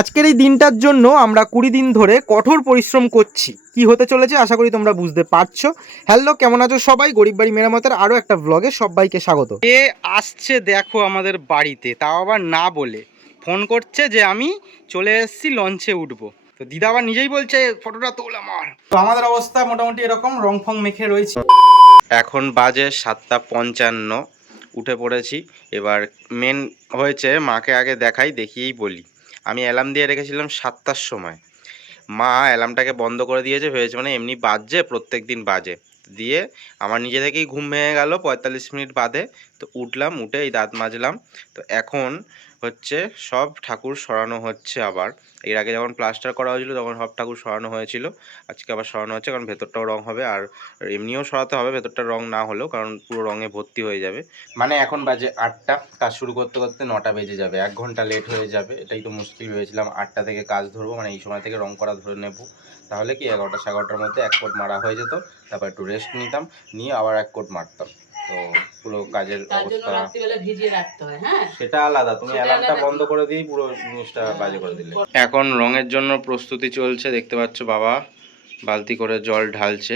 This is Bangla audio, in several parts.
আজকের এই দিনটার জন্য আমরা 20 দিন ধরে কঠোর পরিশ্রম করছি। কি হতে চলেছে আশা করি তোমরা বুঝতে পারছো। হ্যালো, কেমন আছো সবাই? গরিব বাড়ি মেরামতের আরও একটা ব্লগে সবাইকে স্বাগত। এ আসছে দেখো আমাদের বাড়িতে, তাও আবার না বলে ফোন করছে যে আমি চলে এসেছি, লঞ্চে উঠবো। তো দিদা আবার নিজেই বলছে ফটোটা তোল আমার। তো আমাদের অবস্থা মোটামুটি এরকম, রং ফং মেখে রয়েছে। এখন বাজে 7:55, উঠে পড়েছি। এবার মেন হয়েছে মাকে আগে দেখিয়েই বলি। আমি অ্যালার্ম দিয়ে রেখেছিলাম 7টার সময়, মা অ্যালার্মটাকে বন্ধ করে দিয়েছে, ভেবেছে মানে এমনি বাজছে, প্রত্যেক দিন বাজে। দিয়ে আমার নিজে থেকেই ঘুম ভেঙে গেল 45 মিনিট বাদে। তো উঠলাম, উঠে এই দাঁত মাজলাম। তো এখন হচ্ছে সব ঠাকুর সরানো হচ্ছে আবার। এর আগে যখন প্লাস্টার করা হয়েছিল তখন সব ঠাকুর সরানো হয়েছিল, আজকে আবার সরানো হচ্ছে, কারণ ভেতরটাও রং হবে আর এমনিও সরাতে হবে ভেতরটা রং না হলেও, কারণ পুরো রঙে ভর্তি হয়ে যাবে। মানে এখন বাজে 8টা, কাজ শুরু করতে করতে 9টা বেজে যাবে, 1 ঘন্টা লেট হয়ে যাবে। এটাই তো মুশকিল। ভেবেছিলাম 8টা থেকে কাজ ধরবো, মানে এই সময় থেকে রং করা ধরে নেব, তাহলে কি 11টা 11:30টার মধ্যে 1 কোট মারা হয়ে যেত। তারপর একটু রেস্ট নিতাম, নিয়ে আবার 1 কোট মারতাম। তো পুরো কাজের অবস্থা সেটা আলাদা, তুমি অ্যালার্মটা বন্ধ করে দিয়ে পুরো জিনিসটা বাজে করে দিলে। এখন রঙের জন্য প্রস্তুতি চলছে, দেখতে পাচ্ছ বাবা বালতি করে জল ঢালছে।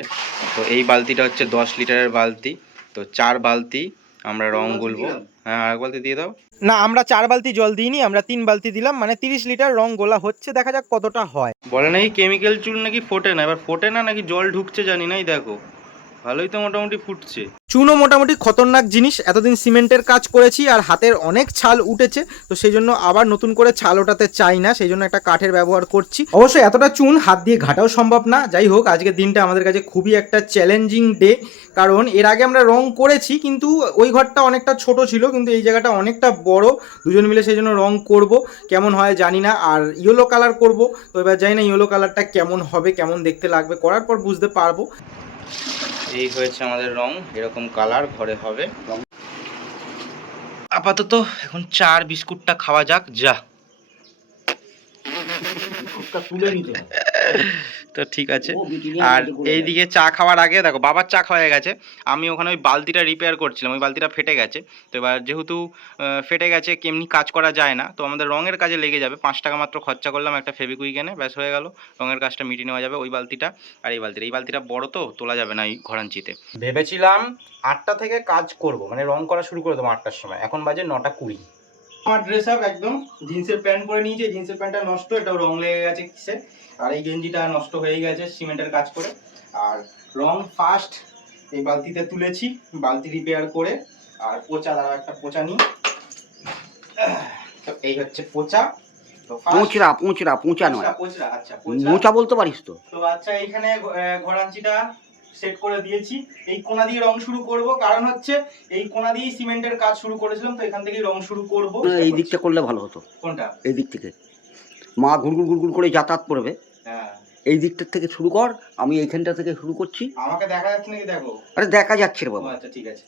তো এই বালতিটা হচ্ছে 10 লিটারের বালতি। তো 4 বালতি আমরা রং গুলবো। হ্যাঁ, আরেক বালতি দিয়ে দাও। না, আমরা 4 বালতি জল দিইনি, আমরা 3 বালতি দিলাম, মানে 30 লিটার রং গোলা হচ্ছে। দেখা যাক কতটা হয়। বলে নাকি কেমিক্যাল চুন নাকি ফোটে না, এবার ফোটে না নাকি জল ঢুকছে জানি না। দেখো ভালোই তো মোটামুটি ফুটছে। চুনও মোটামুটি খতরনাক জিনিস। এতদিন সিমেন্টের কাজ করেছি আর হাতের অনেক ছাল উঠেছে, তো সেই জন্য আবার নতুন করে ছাল ওঠাতে চাই না, সেই জন্য একটা কাঠের ব্যবহার করছি। অবশ্যই এতটা চুন হাত দিয়ে ঘাটাও সম্ভব না। যাই হোক, আজকের দিনটা আমাদের কাছে খুবই একটা চ্যালেঞ্জিং ডে, কারণ এর আগে আমরা রং করেছি, কিন্তু ওই ঘরটা অনেকটা ছোট ছিল, কিন্তু এই জায়গাটা অনেকটা বড়। দুজন মিলে সেই জন্য রং করব, কেমন হয় জানি না। আর ইয়েলো কালার করব, তো এবার জানি না ইয়েলো কালারটা কেমন হবে, কেমন দেখতে লাগবে, করার পর বুঝতে পারবো। এই হয়েছে আমাদের রং, এরকম কালার ঘরে হবে। আপাতত এখন 4 বিস্কুটটা খাওয়া যাক। যা তুলে নিতে তো ঠিক আছে। আর এইদিকে চা খাওয়ার আগে দেখো বাবার চা খাওয়া গেছে, আমি ওখানে ওই বালতিটা রিপেয়ার করছিলাম, ওই বালতিটা ফেটে গেছে। তো এবার যেহেতু ফেটে গেছে, কেমনি কাজ করা যায় না, তো আমাদের রঙের কাজে লেগে যাবে। 5 টাকা মাত্র খরচা করলাম একটা ফেবিকুইক এনে, ব্যাস হয়ে গেল, রঙের কাজটা মিটিয়ে নেওয়া যাবে। ওই বালতিটা আর এই বালতিটা বড়, তো তোলা যাবে না এই ঘরাঞ্চিতে। ভেবেছিলাম 8টা থেকে কাজ করব, মানে রং করা শুরু করে দেবো 8টার সময়, এখন বাজে 9টা 20। আমার ড্রেস আপ একদম জিন্সের প্যান্ট পরে নিয়েছি, জিন্সের প্যান্টটা নষ্ট, এটাও রং লেগে গেছে কিসে, আর এই গেঞ্জিটা নষ্ট হয়ে গেছে সিমেন্টের কাজ করে। আর রং ফার্স্ট এই বালতিতে তুলেছি, বালতি রিপেয়ার করে। আর পোচা, দ্বারা একটা পোচা নিই। তো এই হচ্ছে পোচা। তো পোঁচা নয়, আচ্ছা মোচা বলতে পারিস তো। তো আচ্ছা, এইখানে ঘরাঞ্চিটা সেট করে দিয়েছি। এই কোণা দিয়ে রং শুরু করব, কারণ হচ্ছে এই কোণা দিয়েই সিমেন্টের কাজ শুরু করেছিলাম, তো এখান থেকেই রং শুরু করব। এই দিকটা করলে ভালো হতো। কোনটা? এই দিক থেকে মা ঘুরঘুর ঘুরঘুর করে যাতায়াত করবে। হ্যাঁ, এই দিকটা থেকে শুরু কর, আমি এইখানটা থেকে শুরু করছি। আমাকে দেখা যাচ্ছে নাকি দেখো? আরে দেখা যাচ্ছে রে বাবা। আচ্ছা ঠিক আছে।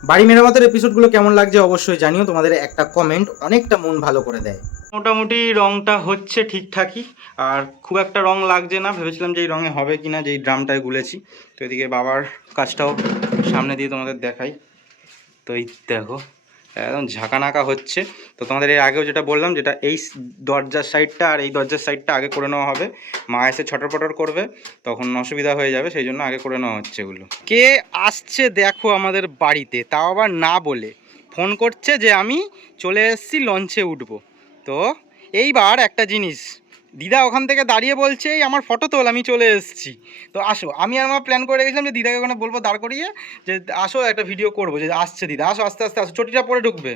বাড়ি মেরামতের এপিসোডগুলো কেমন লাগছে অবশ্যই জানিও, তোমাদের একটা কমেন্ট অনেকটা মন ভালো করে দেয়। মোটামুটি রংটা হচ্ছে ঠিকঠাকই, আর খুব একটা রং লাগছে না। ভেবেছিলাম যে এই রঙে হবে কিনা, যেই ড্রামটায় গুলেছি। তো এদিকে বাবার কাজটাও সামনে দিয়ে তোমাদের দেখাই। তো এই দেখো একদম ঝাঁকানাকা হচ্ছে। তো তোমাদের এর আগেও যেটা বললাম, যেটা এই দরজার সাইডটা আর এই দরজার সাইডটা আগে করে নেওয়া হবে। মা এসে ছটরপটর করবে, তখন অসুবিধা হয়ে যাবে, সেই জন্য আগে করে নেওয়া হচ্ছে এগুলো। কে আসছে দেখো আমাদের বাড়িতে, তাও আবার না বলে ফোন করছে যে আমি চলে এসেছি, লঞ্চে উঠবো। তো এইবার একটা জিনিস, দিদা ওখান থেকে দাঁড়িয়ে বলছে এই আমার ফটো তোল, আমি চলে এসেছি। তো আসো, আমি আর আমার প্ল্যান করে রেখেছিলাম যে দিদাকে ওখানে বলবো দাঁড় করিয়ে যে আসো একটা ভিডিও করবো, যে আসছে দিদা, আসো আস্তে আস্তে আসো, চটিটা পরে ঢুকবে।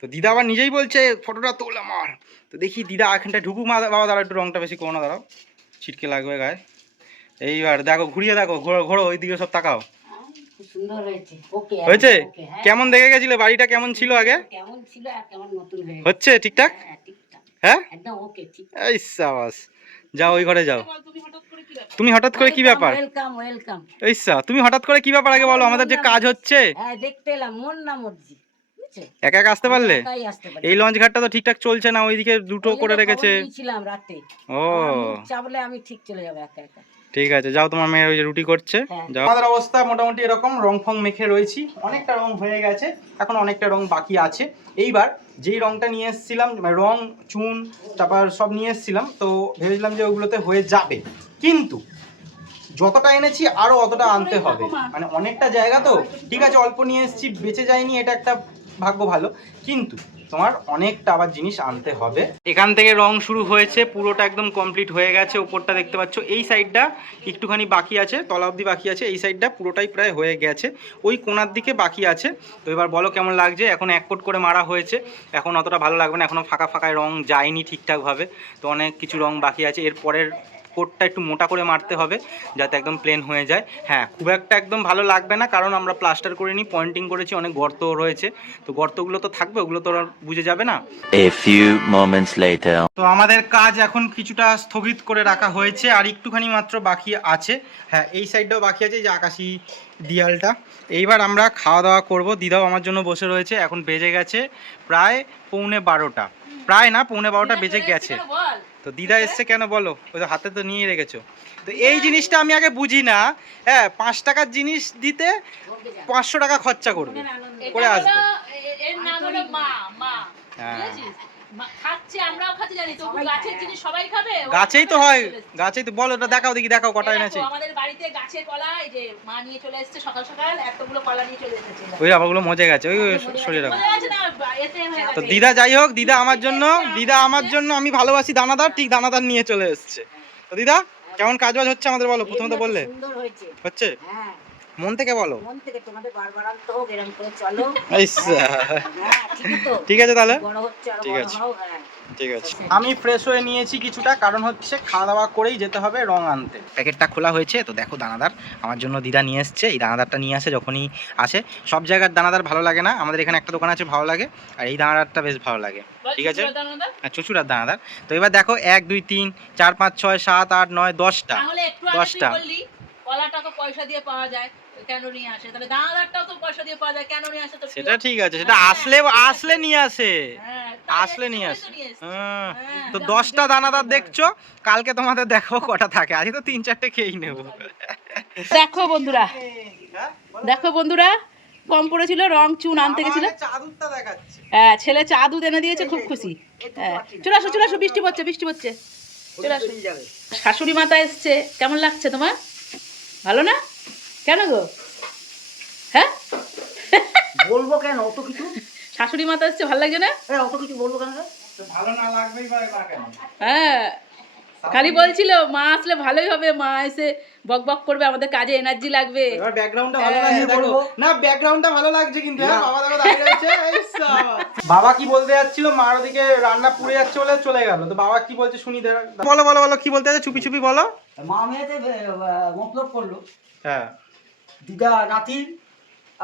তো দিদা আবার নিজেই বলছে ফটোটা তোল আমার। তো দেখি দিদা এখানটায় ঢুকুক। বাবা দাঁড়াও, একটু রঙটা বেশি করো না, দাঁড়াও, ছিটকে লাগবে গায়ে। এইবার দেখো, ঘুরিয়ে দেখো, ঘোরো ঘোরো, ওই দিকে সব তাকাও। হয়েছে? কেমন দেখে গেছিলে বাড়িটা, কেমন ছিল আগে, হচ্ছে ঠিকঠাক? হ্যাঁ, এই সাবাস, যাও ওই ঘরে যাও। তুমি হঠাৎ করে কি ব্যাপার? তুমি হঠাৎ করে কি ব্যাপার আগে বলো, আমাদের যে কাজ হচ্ছে। একা একা আসতে পারলে? এই লঞ্চ ঘাটটা তো ঠিকঠাক চলছে না, ওইদিকে দুটো করে রেখেছে। ও ঠিক আছে, যাও, তোমার মেয়ে ওই যে রুটি করছে, যাও। আমাদের অবস্থা মোটামুটি এরকম, রং ফং মেখে রয়েছি, অনেকটা রং হয়ে গেছে, এখন অনেকটা রং বাকি আছে। এইবার যেই রংটা নিয়ে এসেছিলাম মানে রং চুন তারপর সব নিয়ে এসেছিলাম, তো ভেবেছিলাম যে ওগুলোতে হয়ে যাবে, কিন্তু যতটা এনেছি আরও অতটা আনতে হবে, মানে অনেকটা জায়গা তো। ঠিক আছে অল্প নিয়ে এসেছি, বেঁচে যায়নি, এটা একটা ভাগ্য ভালো, কিন্তু তোমার অনেকটা আবার জিনিস আনতে হবে। এখান থেকে রং শুরু হয়েছে, পুরোটা একদম কমপ্লিট হয়ে গেছে। ওপরটা দেখতে পাচ্ছ, এই সাইডটা একটুখানি বাকি আছে, তলা অবধি বাকি আছে, এই সাইডটা পুরোটাই প্রায় হয়ে গেছে, ওই কোণার দিকে বাকি আছে। তো এবার বলো কেমন লাগছে। এখন এক কোট করে মারা হয়েছে, এখন অতটা ভালো লাগবে না, এখনও ফাঁকা ফাঁকায় রং যায়নি ঠিকঠাকভাবে, তো অনেক কিছু রং বাকি আছে। এর পরের কোটটা একটু মোটা করে মারতে হবে যাতে একদম প্লেন হয়ে যায়। হ্যাঁ, খুব একটা একদম ভালো লাগবে না, কারণ আমরা প্লাস্টার করিনি, পয়েন্টিং করেছি, অনেক গর্ত রয়েছে, তো গর্তগুলো তো থাকবে, ওগুলো তো আর বুঝে যাবে না। A few moments later. তো আমাদের কাজ এখন কিছুটা স্থগিত করে রাখা হয়েছে, আর একটুখানি মাত্র বাকি আছে। হ্যাঁ, এই সাইডটাও বাকি আছে, যে আকাশি দেয়ালটা। এইবার আমরা খাওয়া দাওয়া করব। দিদাও আমার জন্য বসে রয়েছে, এখন বেজে গেছে প্রায় 11:15, প্রায় না 11:15 বেজে গেছে। তো দিদা এসছে কেন বলো, ওই তো হাতে তো নিয়ে রেখেছো। তো এই জিনিসটা আমি আগে বুঝি না, হ্যাঁ 5 টাকার জিনিস দিতে 500 টাকা খরচা করবে করে আসবে। গাছেই তো হয়, গাছেই তো। বলো ওটা দেখাও দেখি, দেখাও কটা এনেছে। আমাদের বাড়িতে গাছের কলা, এই যে মা নিয়ে চলে এসেছে সকাল সকাল, এতগুলো কলা নিয়ে চলে এসেছে। ওই আবারগুলো মজে গেছে, ওই সরিয়ে রাখো। তো দিদা যাই হোক, দিদা আমার জন্য, আমি ভালোবাসি দানাদার, ঠিক দানাদার নিয়ে চলে এসেছে। তো দিদা কেমন কাজ বাজ হচ্ছে আমাদের বলো, প্রথমে তো বললে সুন্দর হয়েছে। হচ্ছে, হ্যাঁ মন থেকে বলো। মন থেকে তোমাদের বারবার আনতে হোক, এরকম করে চলো। হ্যাঁ ঠিক আছে তাহলে, বড় হচ্ছে আর ঠিক বড় আছে। হও। হ্যাঁ ঠিক আছে, আমি ফ্রেশ হয়ে নিয়েছি কিছুটা, কারণ হচ্ছে খাওয়া দাওয়া করেই যেতে হবে রং আনতে। প্যাকেটটা খোলা হয়েছে, তো দেখো দানাদার আমার জন্য দিদা নিয়ে এসছে। এই দানাদারটা নিয়ে আসে যখনই আসে, সব জায়গার দানাদার ভালো লাগে না, আমাদের এখানে একটা দোকান আছে ভালো লাগে, আর এই দানাদারটা বেশ ভালো লাগে। ঠিক আছে, হ্যাঁ চুচুড়ার দানাদার। তো এবার দেখো 1 2 3 4 5 6 7 8 9 10টা, তাহলে একটু 10টা। কলাটা তো পয়সা দিয়ে পাওয়া যায়, কেন নিয়ে আসে? তাহলে দানাদারটাও তো পয়সা দিয়ে পাওয়া যায়, কেন নিয়ে আসে? তো সেটা ঠিক আছে, সেটা আসলে নিয়ে আসে, হ্যাঁ, আসলে নিয়ে আসে। হ্যাঁ, তো 10টা দানাদার দেখছো, কালকে তোমাদের দেখাবো কটা থাকে, আজকে তো 3-4টে খেয়েই নেবো। দেখো বন্ধুরা, দেখো বন্ধুরা, কম পড়েছিল, রং চুন আনতে গেছিল। চাদুরটা দেখাচ্ছে। হ্যাঁ, ছেলে চা দুধ এনে দিয়েছে, খুব খুশি। হ্যাঁ, চলে আসো চলে আসো, বৃষ্টি পড়ছে বৃষ্টি পড়ছে, চলে আসো। শাশুড়ি মাতা এসছে, কেমন লাগছে তোমার? ভালো না? কেন গো? হ্যাঁ বলবো কেন অত কিছু? শাশুড়ি মাতা এসছে, ভালো লাগছে না? হ্যাঁ অত কিছু বলবো কেন? তো ভালো না লাগবেই বা কেন? হ্যাঁ, খালি বলছিল মা আসলে ভালোই হবে, মা এসে বক বক করবে, আমাদের কাজে এনার্জি লাগবে। এবার ব্যাকগ্রাউন্ডটা ভালো লাগছে দেখো না, ব্যাকগ্রাউন্ডটা ভালো লাগছে কিন্তু। হ্যাঁ, বাবা দেখো দাঁড়িয়ে রয়েছে। এই সাবা। বাবা কি বলতে যাচ্ছিল, মার ওদিকে রান্না পুড়ে যাচ্ছে বলে চলে গেল। তো বাবা কি বলছে শুনি, বলো বলো বলো, কি বলতে যাচ্ছে, চুপি চুপি বলো। মা মেয়েতে মতলব করলো, হ্যাঁ দিদা নাতি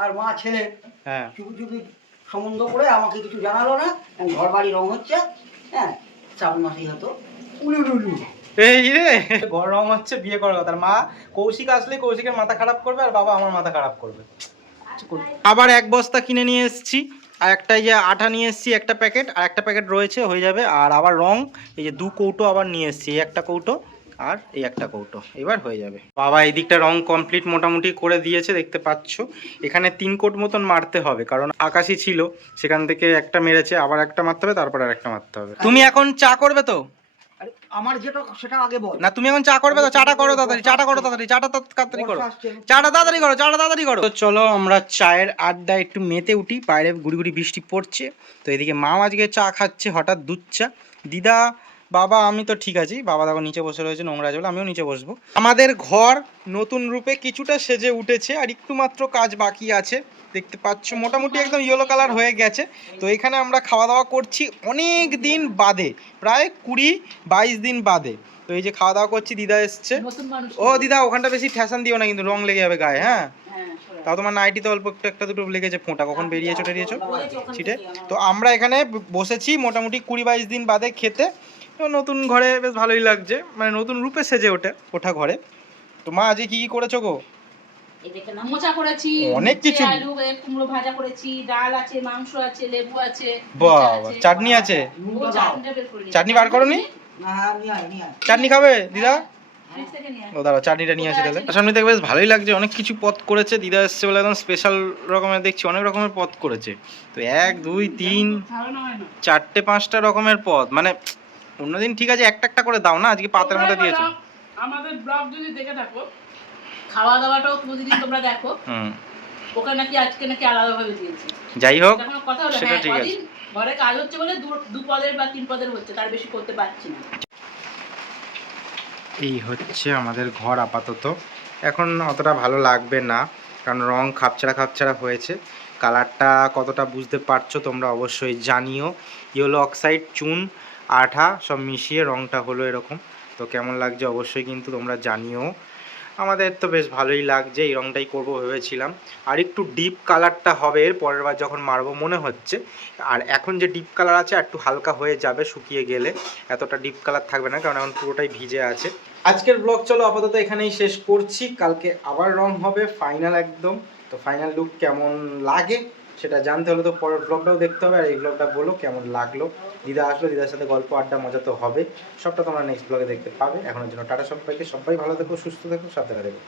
আর মা ছেলে হ্যাঁ, চুপি চুপি সম্বন্ধ করে আমাকে কিছু জানালো না। ঘর বাড়ি রং হচ্ছে, হ্যাঁ শ্রাবণ মাসেই হতো। এই রে ঘর রং হচ্ছে, বিয়ে করার কথা। মা কৌশিক আসলে কৌশিকের মাথা খারাপ করবে, আর বাবা আমার মাথা খারাপ করবে। আবার 1 বস্তা কিনে নিয়ে এসেছি, আর একটা এই যে আঠা নিয়ে এসেছি, একটা প্যাকেট, আর একটা প্যাকেট রয়েছে, হয়ে যাবে। আর আবার রং এই যে 2 কৌটো আবার নিয়ে এসেছি, এই একটা কৌটো আর এই একটা কৌটো, এবার হয়ে যাবে। বাবা এই দিকটা রং কমপ্লিট মোটামুটি করে দিয়েছে, দেখতে পাচ্ছ। এখানে 3 কোট মতন মারতে হবে, কারণ আকাশি ছিল, সেখান থেকে একটা মেরেছে, আবার একটা মারতে হবে, তারপর আর একটা মারতে হবে। তুমি এখন চা করবে তো? আরে আমার যেটা সেটা আগে বল না, তুমি এখন চা করবে তো? চাটা করো তাড়াতাড়ি, চাটা করো তাড়াতাড়ি, চাটা তাড়াতাড়ি করো, চাটা তাড়াতাড়ি করো, চাটা তাড়াতাড়ি করো। তো চলো আমরা চায়ের আড্ডা একটু মেতে উঠি। বাইরে গুড়ি গুড়ি বৃষ্টি পড়ছে, তো এদিকে মা আজকে চা খাচ্ছে, হঠাৎ দুধ চা। দিদা বাবা আমি তো ঠিক আছি, বাবা দেখো নিচে বসে রয়েছে, নোংরা জল, আমিও নিচে বসবো। আমাদের ঘর নতুন রূপে কিছুটা সেজে উঠেছে, আর একটু মাত্র কাজ বাকি আছে। দেখতে পাচ্ছ মোটামুটি একদম ইয়েলো কালার হয়ে গেছে। তো এখানে আমরা খাওয়া দাওয়া করছি অনেক দিন বাদে, প্রায় 20-22 দিন বাদে। তো এই যে খাওয়া দাওয়া করছি, দিদা এসছে। ও দিদা ওখানটা বেশি ঠেসান দিও না কিন্তু, রং লেগে যাবে গায়ে। হ্যাঁ, তাও তোমার নাইটিতে অল্প একটা দুটো লেগেছে ফোঁটা, কখন বেরিয়েছো টেরিয়েছো ছিটে। তো আমরা এখানে বসেছি মোটামুটি 20-22 দিন বাদে খেতে। তো নতুন ঘরে বেশ ভালোই লাগছে, মানে নতুন রূপে সেজে ওঠা ঘরে। তো মা আজকে কি কি করেছো গো? মোচা করেছি, অনেক কিছু, আলু কুমড়ো ভাজা করেছি, ডাল আছে, মাংস আছে, লেবু আছে, বাবা চাটনি আছে। চাটনি বার করোনি? চাটনি খাবে দিদা? ফ্রিজ থেকে নিয়ে ও দাঁড়াও চাটনিটা নিয়ে আসি তাহলে। সামনে থেকে বেশ ভালোই লাগছে, অনেক কিছু পদ করেছে দিদা এসছে বলে একদম স্পেশাল রকমের দেখছি, অনেক রকমের পদ করেছে। তো 1 2 3 4টে 5টা রকমের পদ, মানে অন্যদিন ঠিক আছে একটা একটা করে দাও না, আজকে পাতের মধ্যে দিয়েছো। আমাদের ব্লগ যদি দেখে থাকো, খাওয়া দাওয়াটাও প্রতিদিন তোমরা দেখো, ওকে নাকি আজকে নাকি আলাদাভাবে দিয়েছে। যাই হোক এখন কথা হলো সেটা হ্যাঁ ঠিক আছে। কদিন ঘরে কাজ হচ্ছে বলে 2 পদের বা 3 পদের হচ্ছে, তার বেশি করতে পারছি না। এই হচ্ছে আমাদের ঘর আপাতত। এখন অতটা ভালো লাগবে না, কারণ রং খাপছাড়া খাপছাড়া হয়েছে। কালারটা কতটা বুঝতে পারছো তোমরা অবশ্যই জানিও। ইয়েলো অক্সাইড, চুন, আঠা সব মিশিয়ে রংটা হলো এরকম। তো কেমন লাগছে অবশ্যই কিন্তু তোমরা জানিও। আমাদের তো বেশ ভালোই লাগছে, এই রংটাই করবো ভেবেছিলাম। আর একটু ডিপ কালারটা হবে এর পরের বার যখন মারবো মনে হচ্ছে। আর এখন যে ডিপ কালার আছে একটু হালকা হয়ে যাবে শুকিয়ে গেলে, এতটা ডিপ কালার থাকবে না, কারণ এখন পুরোটাই ভিজে আছে। আজকের ব্লগ চলো আপাতত এখানেই শেষ করছি, কালকে আবার রং হবে ফাইনাল একদম। তো ফাইনাল লুক কেমন লাগে সেটা জানতে হলে তো পরের ব্লগটাও দেখতে হবে। আর এই ব্লগটা বলো কেমন লাগলো। দিদা আসলো, দিদার সাথে গল্প আড্ডা মজা তো হবে, সবটা তোমরা নেক্সট ব্লগে দেখতে পাবে। এখনের জন্য টাটা সবাইকে, সবাই ভালো থেকো, সুস্থ থেকো, সাবধানে থেকো।